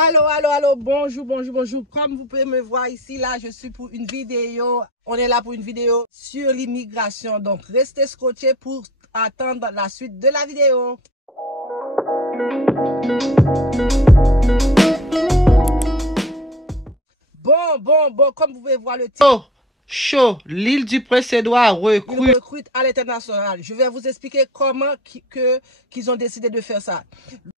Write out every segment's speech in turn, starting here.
Allô, bonjour. Comme vous pouvez me voir ici, là, je suis pour une vidéo. On est là pour une vidéo sur l'immigration. Donc, restez scotchés pour attendre la suite de la vidéo. Bon, comme vous pouvez voir le titre. Chaud, l'île du Prince-Édouard Ils recrute. recrutent à l'international. Je vais vous expliquer comment qu'ils ont décidé de faire ça.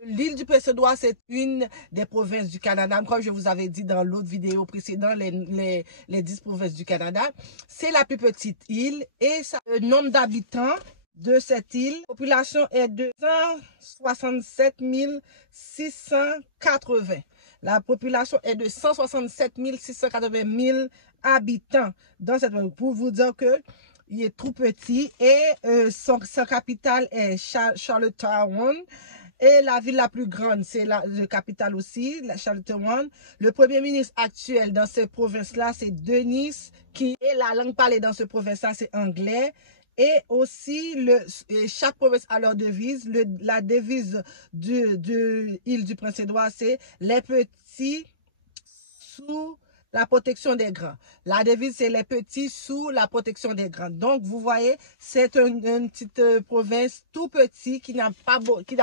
L'île du Prince-Édouard, c'est une des provinces du Canada. Comme je vous avais dit dans l'autre vidéo précédente, les 10 provinces du Canada. C'est la plus petite île et le nombre d'habitants de cette île, la population est de 167 680. La population est de 167 680 habitants dans cette ville. Pour vous dire que il est tout petit et sa capitale est Charlottetown. Et la ville la plus grande, c'est la capitale aussi, la Charlottetown. Le premier ministre actuel dans cette province-là, c'est Denis, et la langue parlée dans cette province-là, c'est anglais. Et aussi, chaque province a leur devise. La devise de l'île du Prince-Édouard, c'est les petits sous la protection des grands. La devise, c'est les petits sous la protection des grands. Donc, vous voyez, c'est une petite province tout petit qui n'a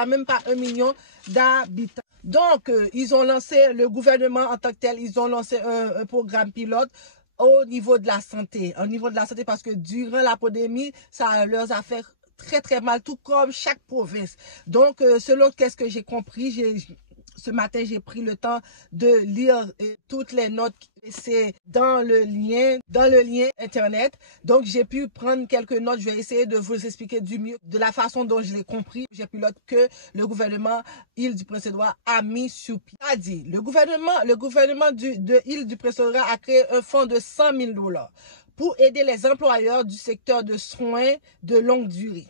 même pas 1 million d'habitants. Donc, ils ont lancé, le gouvernement en tant que tel, ils ont lancé un programme pilote au niveau de la santé. Au niveau de la santé, parce que durant la pandémie, ça leur a fait très mal, tout comme chaque province. Donc, selon qu'est-ce que j'ai compris, ce matin, j'ai pris le temps de lire toutes les notes c'est dans le lien internet. Donc, j'ai pu prendre quelques notes. Je vais essayer de vous expliquer du mieux, de la façon dont je l'ai compris. J'ai pu noter que le gouvernement Île du Prince-Édouard a mis sur pied. C'est-à-dire, le gouvernement de Île du Prince-Édouard a créé un fonds de 100 000 $ pour aider les employeurs du secteur de soins de longue durée.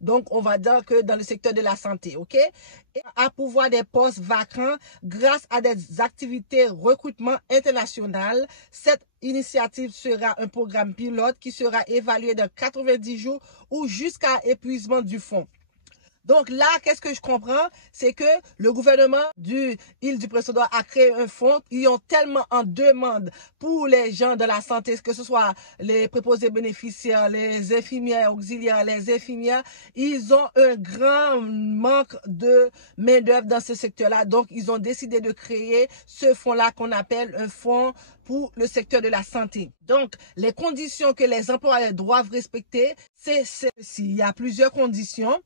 Donc, on va dire que dans le secteur de la santé, ok? Et à pourvoir des postes vacants grâce à des activités recrutement international. Cette initiative sera un programme pilote qui sera évalué dans 90 jours ou jusqu'à épuisement du fonds. Donc là, qu'est-ce que je comprends? C'est que le gouvernement de l'île du Prince-Édouard a créé un fonds. Ils ont tellement en demande pour les gens de la santé, que ce soit les préposés bénéficiaires, les infirmières auxiliaires, les infirmières. Ils ont un grand manque de main-d'œuvre dans ce secteur-là. Donc, ils ont décidé de créer ce fonds-là qu'on appelle un fonds pour le secteur de la santé. Donc, les conditions que les employeurs doivent respecter, c'est s'il y a plusieurs conditions.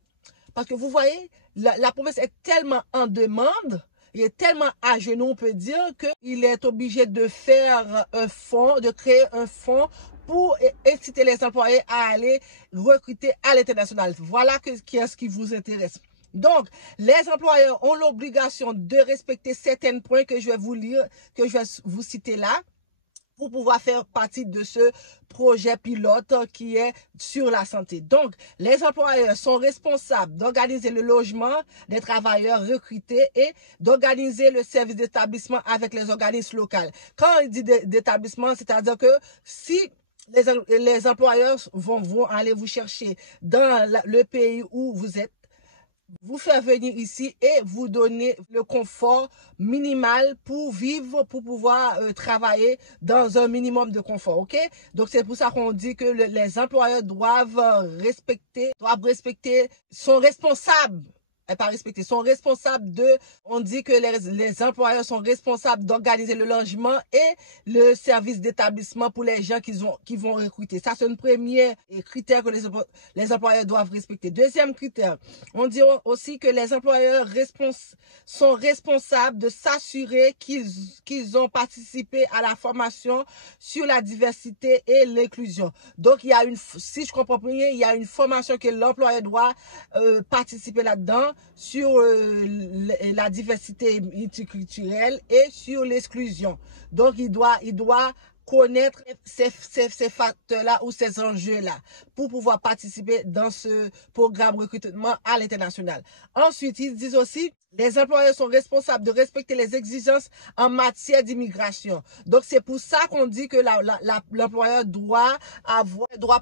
Parce que vous voyez, la province est tellement en demande, il est tellement à genoux, on peut dire, qu'il est obligé de faire un fonds, de créer un fonds pour inciter les employés à aller recruter à l'international. Voilà ce qui vous intéresse. Donc, les employeurs ont l'obligation de respecter certains points que je vais vous lire, que je vais vous citer là, pour pouvoir faire partie de ce projet pilote qui est sur la santé. Donc, les employeurs sont responsables d'organiser le logement des travailleurs recrutés et d'organiser le service d'établissement avec les organismes locaux. Quand on dit d'établissement, c'est-à-dire que si les employeurs vont aller vous chercher dans le pays où vous êtes, vous faire venir ici et vous donner le confort minimal pour vivre, pour pouvoir travailler dans un minimum de confort, ok? Donc, c'est pour ça qu'on dit que les employeurs doivent respecter, sont responsables. Pas respecter, sont responsables on dit que les employeurs sont responsables d'organiser le logement et le service d'établissement pour les gens qui vont recruter. Ça, c'est un premier critère que les employeurs doivent respecter. Deuxième critère, on dit aussi que les employeurs sont responsables de s'assurer qu'ils ont participé à la formation sur la diversité et l'inclusion. Donc, si je comprends bien, il y a une formation que l'employeur doit participer là-dedans sur la diversité multiculturelle et sur l'exclusion. Donc, il doit connaître ces facteurs-là ou ces enjeux-là pour pouvoir participer dans ce programme recrutement à l'international. Ensuite, ils disent aussi Les employeurs sont responsables de respecter les exigences en matière d'immigration. Donc, c'est pour ça qu'on dit que l'employeur doit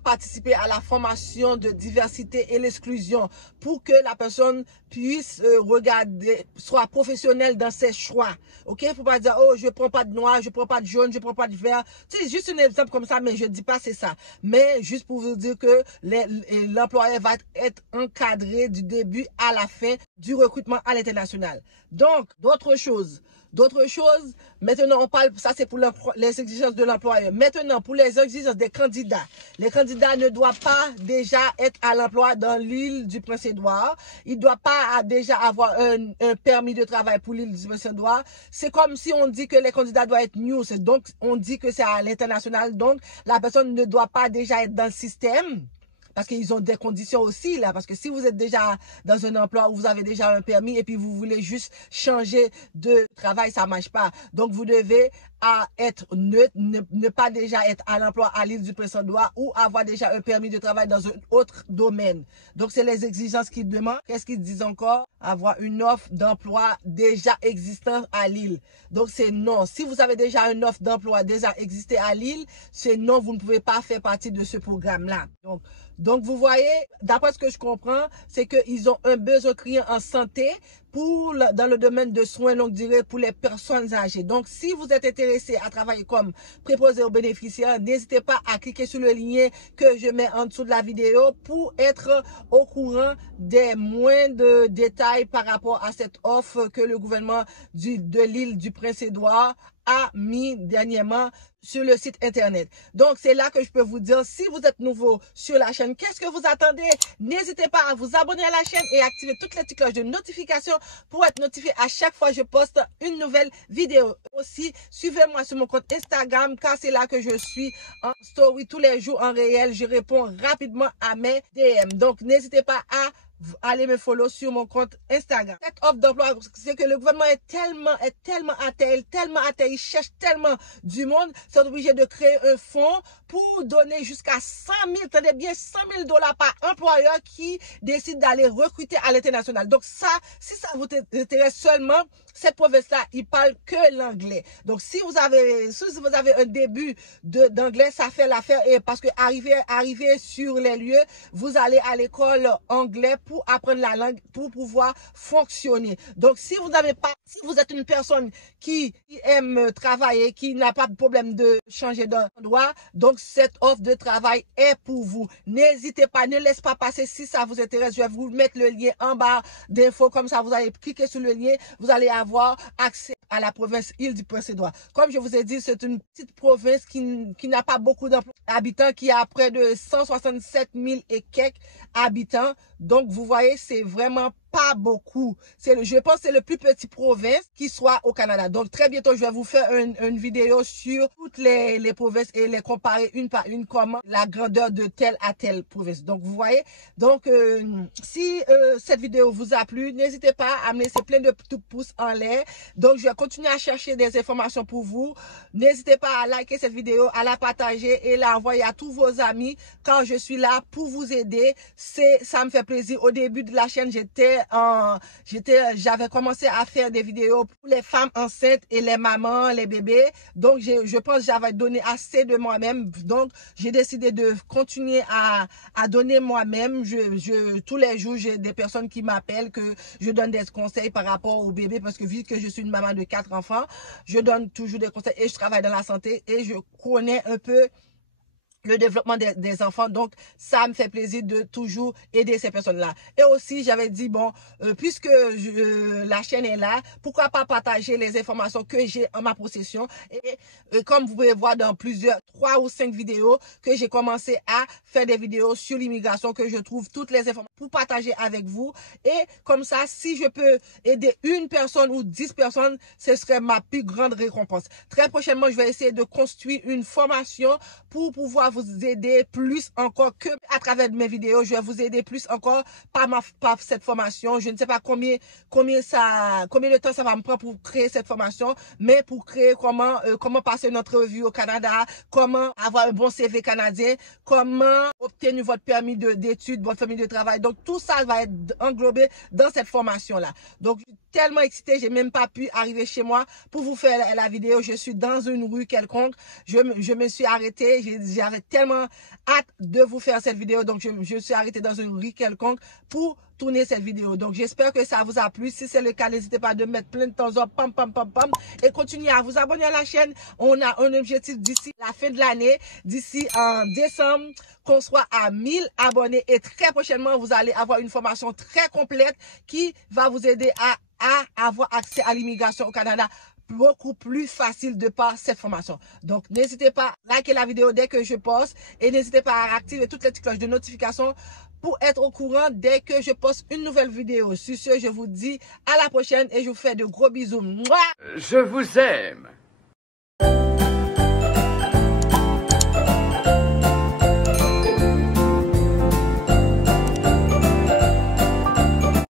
participer à la formation de diversité et l'exclusion pour que la personne puisse regarder, soit professionnelle dans ses choix. OK? Faut pas dire, oh, je prends pas de noir, je prends pas de jaune, je prends pas de vert. C'est juste un exemple comme ça, mais je dis pas c'est ça. Mais juste pour vous dire que l'employeur va être encadré du début à la fin du recrutement à l'international. Donc, d'autres choses, maintenant on parle, ça c'est pour les exigences de l'employeur. Maintenant, pour les exigences des candidats, les candidats ne doivent pas déjà être à l'emploi dans l'île du Prince-Édouard. Ils ne doivent pas déjà avoir un permis de travail pour l'île du Prince-Édouard. C'est comme si on dit que les candidats doivent être news. Donc, on dit que c'est à l'international. Donc, la personne ne doit pas déjà être dans le système. Parce qu'ils ont des conditions aussi, là. Parce que si vous êtes déjà dans un emploi où vous avez déjà un permis et puis vous voulez juste changer de travail, ça ne marche pas. Donc, vous devez être neutre, ne pas déjà être à l'emploi à l'île du Prince-Édouard ou avoir déjà un permis de travail dans un autre domaine. Donc, c'est les exigences qu'ils demandent. Qu'est-ce qu'ils disent encore? Avoir une offre d'emploi déjà existante à l'île. Donc, c'est non. Si vous avez déjà une offre d'emploi déjà existée à l'île, c'est non, vous ne pouvez pas faire partie de ce programme-là. Donc, vous voyez, d'après ce que je comprends, c'est qu'ils ont un besoin criant en santé dans le domaine de soins longue durée pour les personnes âgées. Donc, si vous êtes intéressé à travailler comme préposé aux bénéficiaires, n'hésitez pas à cliquer sur le lien que je mets en dessous de la vidéo pour être au courant des moindres détails par rapport à cette offre que le gouvernement de l'île du Prince-Édouard a mis dernièrement sur le site internet. Donc, c'est là que je peux vous dire, si vous êtes nouveau sur la chaîne, qu'est-ce que vous attendez? N'hésitez pas à vous abonner à la chaîne et activer toutes les petites cloches de notification pour être notifié à chaque fois que je poste une nouvelle vidéo. Aussi, suivez-moi sur mon compte Instagram, car c'est là que je suis en story tous les jours en réel. Je réponds rapidement à mes DM. Donc, n'hésitez pas à allez me follow sur mon compte Instagram. Cette offre d'emploi, c'est que le gouvernement est tellement à terre, il cherche tellement du monde, c'est obligé de créer un fonds pour donner jusqu'à 100 000, tenez bien, 100 000 $ par employeur qui décide d'aller recruter à l'international. Donc ça, si ça vous intéresse seulement, cette province-là, il parle que l'anglais. Donc si vous avez un début d'anglais, ça fait l'affaire. Et parce que arriver sur les lieux, vous allez à l'école anglais pour apprendre la langue, pour pouvoir fonctionner. Donc si vous êtes une personne qui aime travailler, qui n'a pas de problème de changer d'endroit, donc cette offre de travail est pour vous. N'hésitez pas, ne laissez pas passer si ça vous intéresse. Je vais vous mettre le lien en bas d'infos, comme ça vous allez cliquer sur le lien, vous allez avoir accès à la province île du Prince-Édouard. Comme je vous ai dit, c'est une petite province qui n'a pas beaucoup d'habitants, qui a près de 167 000 et quelques habitants. Donc, vous voyez, c'est vraiment pas beaucoup. Je pense que c'est le plus petit province qui soit au Canada. Donc, très bientôt, je vais vous faire une vidéo sur toutes les provinces et les comparer une par une, comment la grandeur de telle à telle province. Donc, vous voyez. Donc, si cette vidéo vous a plu, n'hésitez pas à me laisser plein de petits pouces en l'air. Donc, je vais continuer à chercher des informations pour vous. N'hésitez pas à liker cette vidéo, à la partager et la envoyer à tous vos amis quand je suis là pour vous aider. Ça me fait plaisir. Au début de la chaîne, j'avais commencé à faire des vidéos pour les femmes enceintes et les mamans, les bébés. Donc, je pense que j'avais donné assez de moi-même. Donc, j'ai décidé de continuer à donner moi-même. Tous les jours, j'ai des personnes qui m'appellent, que je donne des conseils par rapport au bébé, parce que vu que je suis une maman de 4 enfants, je donne toujours des conseils et je travaille dans la santé et je connais un peu le développement des enfants. Donc, ça me fait plaisir de toujours aider ces personnes-là. Et aussi, j'avais dit, bon, puisque la chaîne est là, pourquoi pas partager les informations que j'ai en ma possession. Et comme vous pouvez voir dans 3 ou 5 vidéos, que j'ai commencé à faire des vidéos sur l'immigration, que je trouve toutes les informations pour partager avec vous. Et comme ça, si je peux aider une personne ou 10 personnes, ce serait ma plus grande récompense. Très prochainement, je vais essayer de construire une formation pour pouvoir vous aider plus encore que à travers mes vidéos. Je vais vous aider plus encore par cette formation. Je ne sais pas combien de temps ça va me prendre pour créer cette formation, mais pour créer comment passer notre revue au Canada, comment avoir un bon CV canadien, comment obtenir votre permis d'études, votre permis de travail. Donc tout ça va être englobé dans cette formation-là. Donc tellement excitée, j'ai même pas pu arriver chez moi pour vous faire la vidéo. Je suis dans une rue quelconque. Je me suis arrêtée. J'avais tellement hâte de vous faire cette vidéo. Donc, je suis arrêtée dans une rue quelconque pour tourner cette vidéo. Donc, j'espère que ça vous a plu. Si c'est le cas, n'hésitez pas de mettre plein de temps en pam, pam, pam, pam. Et continuez à vous abonner à la chaîne. On a un objectif d'ici la fin de l'année, d'ici en décembre, qu'on soit à 1000 abonnés. Et très prochainement, vous allez avoir une formation très complète qui va vous aider à avoir accès à l'immigration au Canada beaucoup plus facile de par cette formation. Donc, n'hésitez pas à liker la vidéo dès que je poste et n'hésitez pas à activer toutes les petites cloches de notification pour être au courant dès que je poste une nouvelle vidéo. Sur ce, je vous dis à la prochaine et je vous fais de gros bisous. Mouah! Je vous aime.